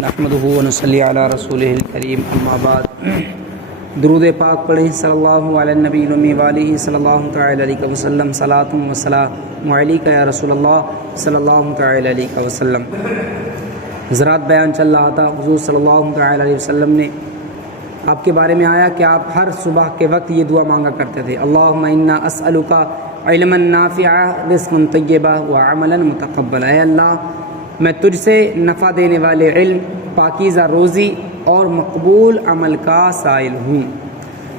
نحمدہ ونصلی علی رسولہ الکریم اما بعد درود پاک پڑھیں صلی اللہ علی النبی الامی وآلہ صلی اللہ تعالی علیہ وسلم صلاۃ و سلام علیک یا رسول اللہ صلی اللہ تعالی علیہ وسلم۔ حضرات بیان چل رہا تھا، حضور صلی اللہ تعالی علیہ وسلم نے آپ کے بارے میں آیا کہ آپ ہر صبح کے وقت یہ دعا مانگا کرتے تھے، اللہم انا اسألک علما نافعا رزقا طیبا وعملا متقبلا۔ اے اللہ میں تجھ سے نفع دینے والے علم، پاکیزہ روزی اور مقبول عمل کا سائل ہوں۔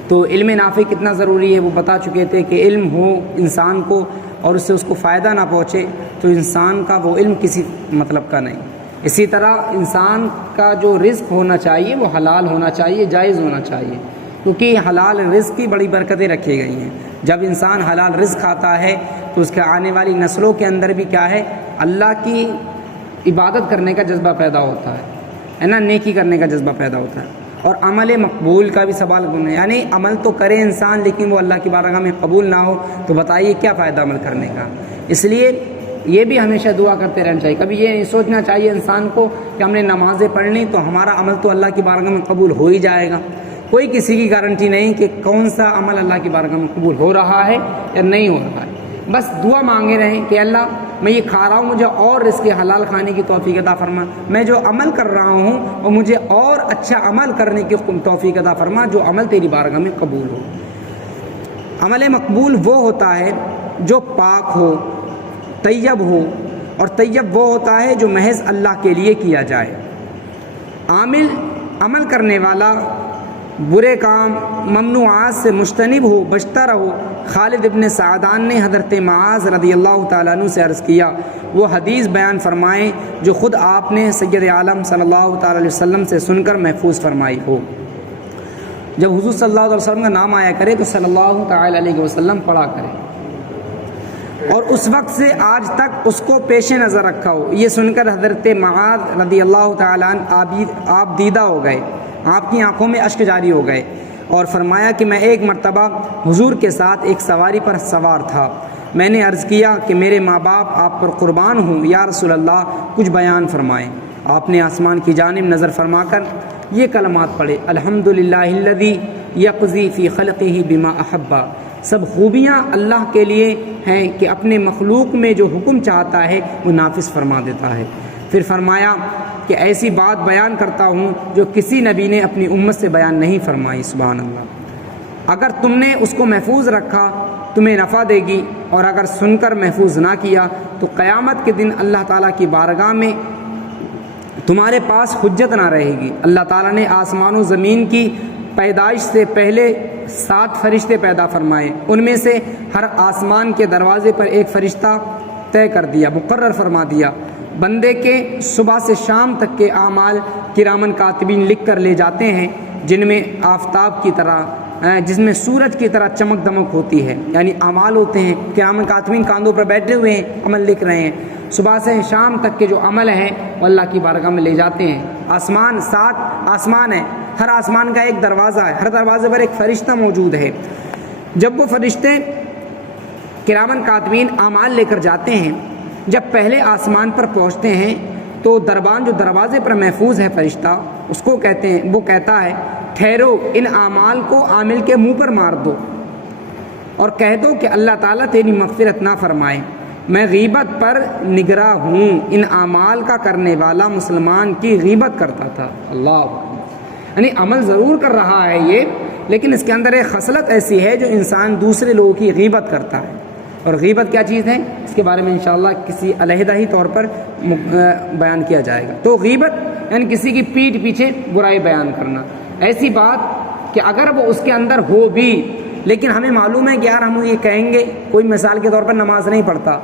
تو علم نافع کتنا ضروری ہے وہ بتا چکے تھے کہ علم ہو انسان کو اور اس سے اس کو فائدہ نہ پہنچے تو انسان کا وہ علم کسی مطلب کا نہیں۔ اسی طرح انسان کا جو رزق ہونا چاہیے وہ حلال ہونا چاہیے، جائز ہونا چاہیے، کیونکہ حلال رزق کی بڑی برکتیں رکھی گئی ہیں۔ جب انسان حلال رزق کھاتا ہے تو اس کے آنے والی نسلوں کے اندر بھی کیا ہے، اللہ کی عبادت کرنے کا جذبہ پیدا ہوتا ہے نا، نیکی کرنے کا جذبہ پیدا ہوتا ہے، اور عمل مقبول کا بھی سوال کرنا، یعنی عمل تو کرے انسان لیکن وہ اللہ کی بارگاہ میں قبول نہ ہو تو بتائیے کیا فائدہ عمل کرنے کا۔ اس لیے یہ بھی ہمیشہ دعا کرتے رہنا چاہیے، کبھی یہ نہیں سوچنا چاہیے انسان کو کہ ہم نے نمازیں پڑھ لیں تو ہمارا عمل تو اللہ کی بارگاہ میں قبول ہو ہی جائے گا۔ کوئی کسی کی گارنٹی نہیں کہ کون سا عمل اللہ کی بارگاہ میں قبول ہو رہا ہے یا نہیں ہو رہا ہے۔ بس دعا مانگے رہیں کہ اللہ میں یہ کھا رہا ہوں، مجھے اور رزق حلال کھانے کی توفیق عطا فرما، میں جو عمل کر رہا ہوں اور مجھے اور اچھا عمل کرنے کی توفیق عطا فرما جو عمل تیری بارگاہ میں قبول ہو۔ عمل مقبول وہ ہوتا ہے جو پاک ہو، طیب ہو، اور طیب وہ ہوتا ہے جو محض اللہ کے لیے کیا جائے۔ عمل کرنے والا برے کام ممنوعات سے مجتنب ہو، بچتا رہو۔ خالد ابن سعدان نے حضرت معاذ رضی اللہ تعالیٰ عنہ سے عرض کیا، وہ حدیث بیان فرمائیں جو خود آپ نے سید عالم صلی اللہ تعالیٰ علیہ وسلم سے سن کر محفوظ فرمائی ہو۔ جب حضور صلی اللہ علیہ وسلم کا نام آیا کرے تو صلی اللہ تعالیٰ علیہ وسلم پڑھا کرے، اور اس وقت سے آج تک اس کو پیش نظر رکھا ہو۔ یہ سن کر حضرت معاذ رضی اللہ تعالیٰ عنہ آپ دیدہ ہو گئے، آپ کی آنکھوں میں اشک جاری ہو گئے، اور فرمایا کہ میں ایک مرتبہ حضور کے ساتھ ایک سواری پر سوار تھا، میں نے عرض کیا کہ میرے ماں باپ آپ پر قربان ہوں، یا رسول اللہ کچھ بیان فرمائیں۔ آپ نے آسمان کی جانب نظر فرما کر یہ کلمات پڑھے، الحمدللہ الذی یقضی فی خلقہ بما احب۔ سب خوبیاں اللہ کے لیے ہیں کہ اپنے مخلوق میں جو حکم چاہتا ہے وہ نافذ فرما دیتا ہے۔ پھر فرمایا کہ ایسی بات بیان کرتا ہوں جو کسی نبی نے اپنی امت سے بیان نہیں فرمائی، سبحان اللہ۔ اگر تم نے اس کو محفوظ رکھا تمہیں نفع دے گی، اور اگر سن کر محفوظ نہ کیا تو قیامت کے دن اللہ تعالیٰ کی بارگاہ میں تمہارے پاس حجت نہ رہے گی۔ اللہ تعالیٰ نے آسمان و زمین کی پیدائش سے پہلے 7 فرشتے پیدا فرمائے، ان میں سے ہر آسمان کے دروازے پر ایک فرشتہ طے کر دیا، مقرر فرما دیا۔ بندے کے صبح سے شام تک کے اعمال کرامن کاتبین لکھ کر لے جاتے ہیں، جن میں آفتاب کی طرح، جس میں سورج کی طرح چمک دمک ہوتی ہے، یعنی اعمال ہوتے ہیں، کرامن کاتبین کاندھوں پر بیٹھے ہوئے ہیں، عمل لکھ رہے ہیں۔ صبح سے شام تک کے جو عمل ہیں وہ اللہ کی بارگاہ میں لے جاتے ہیں۔ 7 آسمان ہیں، ہر آسمان کا ایک دروازہ ہے، ہر دروازے پر ایک فرشتہ موجود ہے۔ جب وہ فرشتے کرامن کاتبین اعمال لے کر جاتے ہیں، جب پہلے آسمان پر پہنچتے ہیں تو دربان جو دروازے پر محفوظ ہے فرشتہ، اس کو کہتے ہیں، وہ کہتا ہے ٹھہرو، ان اعمال کو عامل کے منہ پر مار دو اور کہہ دو کہ اللہ تعالیٰ تیری مغفرت نہ فرمائے، میں غیبت پر نگراں ہوں۔ ان اعمال کا کرنے والا مسلمان کی غیبت کرتا تھا۔ اللہ، یعنی عمل ضرور کر رہا ہے یہ، لیکن اس کے اندر ایک خصلت ایسی ہے جو انسان دوسرے لوگوں کی غیبت کرتا ہے۔ اور غیبت کیا چیز ہے اس کے بارے میں انشاءاللہ کسی علیحدہ ہی طور پر بیان کیا جائے گا۔ تو غیبت یعنی کسی کی پیٹھ پیچھے برائی بیان کرنا، ایسی بات کہ اگر وہ اس کے اندر ہو بھی لیکن ہمیں معلوم ہے کہ یار ہم یہ کہیں گے، کوئی مثال کے طور پر نماز نہیں پڑھتا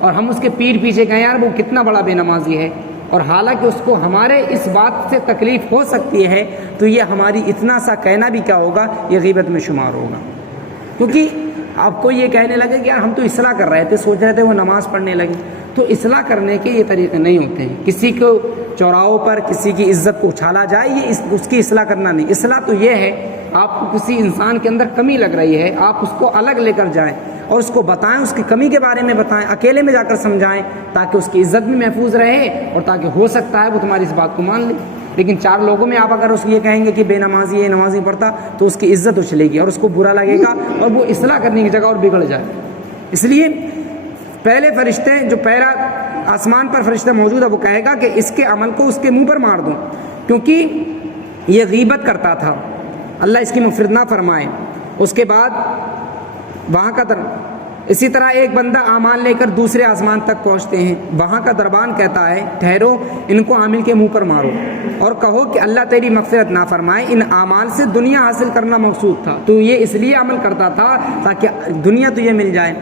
اور ہم اس کے پیٹھ پیچھے کہیں یار وہ کتنا بڑا بے نمازی ہے، اور حالانکہ اس کو ہمارے اس بات سے تکلیف ہو سکتی ہے، تو یہ ہماری اتنا سا کہنا بھی کیا ہوگا، یہ غیبت میں شمار ہوگا۔ کیونکہ آپ کو یہ کہنے لگے کہ یار ہم تو اصلاح کر رہے تھے، سوچ رہے تھے وہ نماز پڑھنے لگے، تو اصلاح کرنے کے یہ طریقے نہیں ہوتے ہیں۔ کسی کو چوراہوں پر کسی کی عزت کو اچھالا جائے، یہ اس کی اصلاح کرنا نہیں۔ اصلاح تو یہ ہے آپ کو کسی انسان کے اندر کمی لگ رہی ہے، آپ اس کو الگ لے کر جائیں، اور اس کو بتائیں، اس کی کمی کے بارے میں بتائیں، اکیلے میں جا کر سمجھائیں، تاکہ اس کی عزت بھی محفوظ رہے اور تاکہ ہو سکتا ہے وہ تمہاری اس بات کو مان لے۔ لیکن 4 لوگوں میں آپ اگر اس یہ کہیں گے کہ بے نمازی ہے، نمازی پڑھتا، تو اس کی عزت اچھلے گی اور اس کو برا لگے گا اور وہ اصلاح کرنے کی جگہ اور بگڑ جائے۔ اس لیے پہلے فرشتے جو پہلا آسمان پر فرشتہ موجود ہے وہ کہے گا کہ اس کے عمل کو اس کے منہ پر مار دوں، کیونکہ یہ غیبت کرتا تھا، اللہ اس کی مغفرت نہ فرمائے۔ اس کے بعد وہاں کا اسی طرح ایک بندہ اعمال لے کر دوسرے آسمان تک پہنچتے ہیں، وہاں کا دربان کہتا ہے ٹھہرو، ان کو عامل کے منہ پر مارو اور کہو کہ اللہ تیری مغفرت نہ فرمائے، ان اعمال سے دنیا حاصل کرنا مقصود تھا، تو یہ اس لیے عمل کرتا تھا تاکہ دنیا تجھے مل جائے،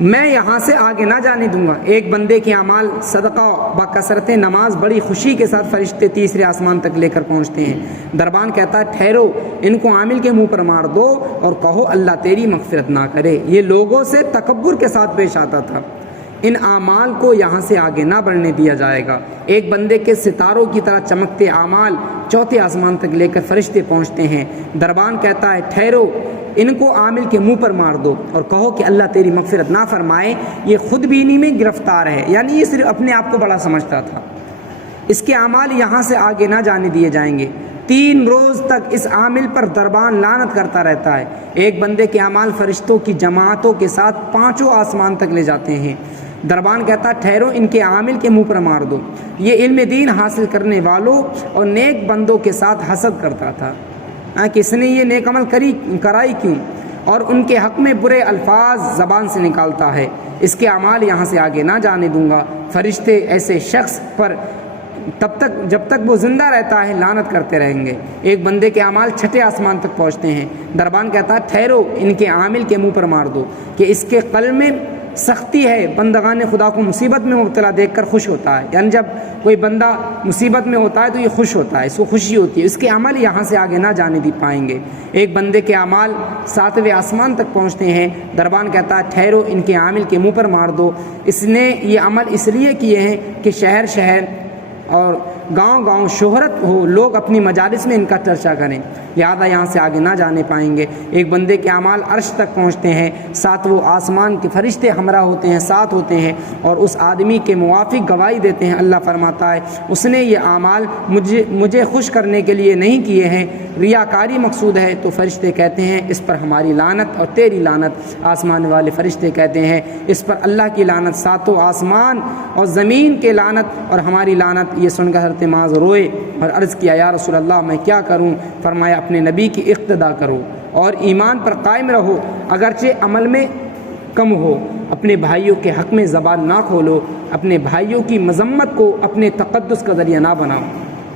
میں یہاں سے آگے نہ جانے دوں گا۔ ایک بندے کے اعمال صدقہ بکثرت نماز بڑی خوشی کے ساتھ فرشتے تیسرے آسمان تک لے کر پہنچتے ہیں، دربان کہتا ہے ٹھہرو، ان کو عامل کے منہ پر مار دو اور کہو اللہ تیری مغفرت نہ کرے۔ یہ لوگوں سے تکبر کے ساتھ پیش آتا تھا، ان اعمال کو یہاں سے آگے نہ بڑھنے دیا جائے گا۔ ایک بندے کے ستاروں کی طرح چمکتے اعمال چوتھے آسمان تک لے کر فرشتے پہنچتے ہیں، دربان کہتا ہے ٹھہرو، ان کو عامل کے منہ پر مار دو اور کہو کہ اللہ تیری مغفرت نہ فرمائے۔ یہ خود بینی میں گرفتار ہے، یعنی یہ صرف اپنے آپ کو بڑا سمجھتا تھا، اس کے اعمال یہاں سے آگے نہ جانے دیے جائیں گے۔ 3 روز تک اس عامل پر دربان لعنت کرتا رہتا ہے۔ ایک بندے کے اعمال فرشتوں کی جماعتوں کے ساتھ 5 آسمان تک لے جاتے ہیں، دربان کہتا ٹھہرو، ان کے عامل کے منہ پر مار دو۔ یہ علم دین حاصل کرنے والوں اور نیک بندوں کے ساتھ حسد کرتا تھا، کس نے یہ نیک عمل کرائی کیوں، اور ان کے حق میں برے الفاظ زبان سے نکالتا ہے، اس کے اعمال یہاں سے آگے نہ جانے دوں گا۔ فرشتے ایسے شخص پر تب تک جب تک وہ زندہ رہتا ہے لعنت کرتے رہیں گے۔ ایک بندے کے اعمال 6 آسمان تک پہنچتے ہیں، دربان کہتا ہے ٹھہرو، ان کے عامل کے منہ پر مار دو، کہ اس کے قلب میں سختی ہے، بندگان خدا کو مصیبت میں مبتلا دیکھ کر خوش ہوتا ہے، یعنی جب کوئی بندہ مصیبت میں ہوتا ہے تو یہ خوش ہوتا ہے، اس کو خوشی ہوتی ہے، اس کے عمل یہاں سے آگے نہ جانے دی پائیں گے۔ ایک بندے کے اعمال 7ویں آسمان تک پہنچتے ہیں، دربان کہتا ہے ٹھہرو، ان کے عامل کے منہ پر مار دو، اس نے یہ عمل اس لیے کیے ہیں کہ شہر شہر اور گاؤں گاؤں شہرت ہو، لوگ اپنی مجالس میں ان کا چرچا کریں، لہٰذا یہاں سے آگے نہ جانے پائیں گے۔ ایک بندے کے اعمال عرش تک پہنچتے ہیں، 7واں آسمان کے فرشتے ہمراہ ہوتے ہیں، ساتھ ہوتے ہیں اور اس آدمی کے موافق گواہی دیتے ہیں۔ اللہ فرماتا ہے اس نے یہ اعمال مجھے خوش کرنے کے لیے نہیں کیے ہیں، ریاکاری مقصود ہے، تو فرشتے کہتے ہیں اس پر ہماری لعنت اور تیری لعنت۔ آسمان والے فرشتے کہتے ہیں اس پر اللہ کی لعنت، 7 آسمان اور زمین کے لعنت اور ہماری لعنت۔ یہ سن کر حضرت معاذ روئے اور عرض کیا یا رسول اللہ میں کیا کروں؟ فرمایا اپنے نبی کی اقتدا کرو اور ایمان پر قائم رہو، اگرچہ عمل میں کم ہو، اپنے بھائیوں کے حق میں زبان نہ کھولو، اپنے بھائیوں کی مذمت کو اپنے تقدس کا ذریعہ نہ بناؤ۔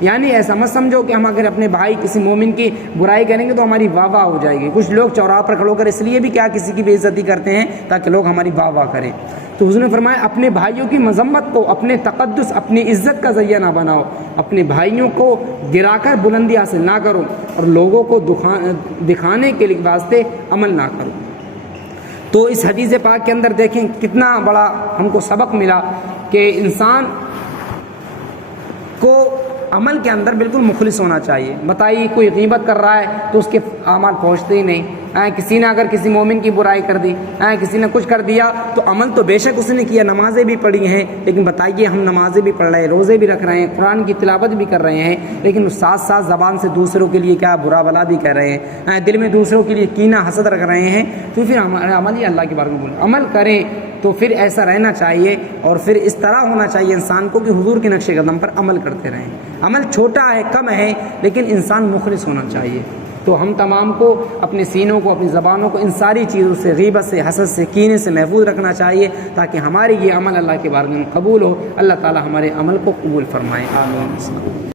یعنی ایسا مت سمجھو کہ ہم اگر اپنے بھائی کسی مومن کی برائی کریں گے تو ہماری واہ واہ ہو جائے گی۔ کچھ لوگ چوراہے پر کھڑو کر اس لیے بھی کیا کسی کی بے عزتی کرتے ہیں تاکہ لوگ ہماری واہ واہ کریں، تو حضور نے فرمایا اپنے بھائیوں کی مذمت کو اپنے تقدس، اپنی عزت کا ذریعہ نہ بناؤ، اپنے بھائیوں کو گرا کر بلندی حاصل نہ کرو اور لوگوں کو دکھانے کے لیے واسطے عمل نہ کرو۔ تو اس حدیث پاک کے اندر دیکھیں کتنا بڑا ہم کو سبق ملا کہ انسان کو عمل کے اندر بالکل مخلص ہونا چاہیے۔ بتائیے کوئی غیبت کر رہا ہے تو اس کے اعمال پہنچتے ہی نہیں، کسی نے اگر کسی مومن کی برائی کر دی، کسی نے کچھ کر دیا تو عمل تو بے شک اس نے کیا، نمازیں بھی پڑھی ہیں، لیکن بتائیے ہم نمازیں بھی پڑھ رہے ہیں، روزے بھی رکھ رہے ہیں، قرآن کی تلاوت بھی کر رہے ہیں، لیکن ساتھ ساتھ زبان سے دوسروں کے لیے کیا برا بلا بھی کہہ رہے ہیں، دل میں دوسروں کے لیے کینہ حسد رکھ رہے ہیں، تو پھر ہمارا عمل یہ اللہ کے بارے میں بولیں عمل کریں تو پھر ایسا رہنا چاہیے اور پھر اس طرح ہونا چاہیے انسان کو کہ حضور کے نقش قدم پر عمل کرتے رہیں۔ عمل چھوٹا ہے، کم ہے، لیکن انسان مخلص ہونا چاہیے۔ تو ہم تمام کو اپنے سینوں کو، اپنی زبانوں کو ان ساری چیزوں سے، غیبت سے، حسد سے، کینے سے محفوظ رکھنا چاہیے تاکہ ہمارے یہ عمل اللہ کے بارے میں قبول ہو۔ اللہ تعالی ہمارے عمل کو قبول فرمائے، آمین۔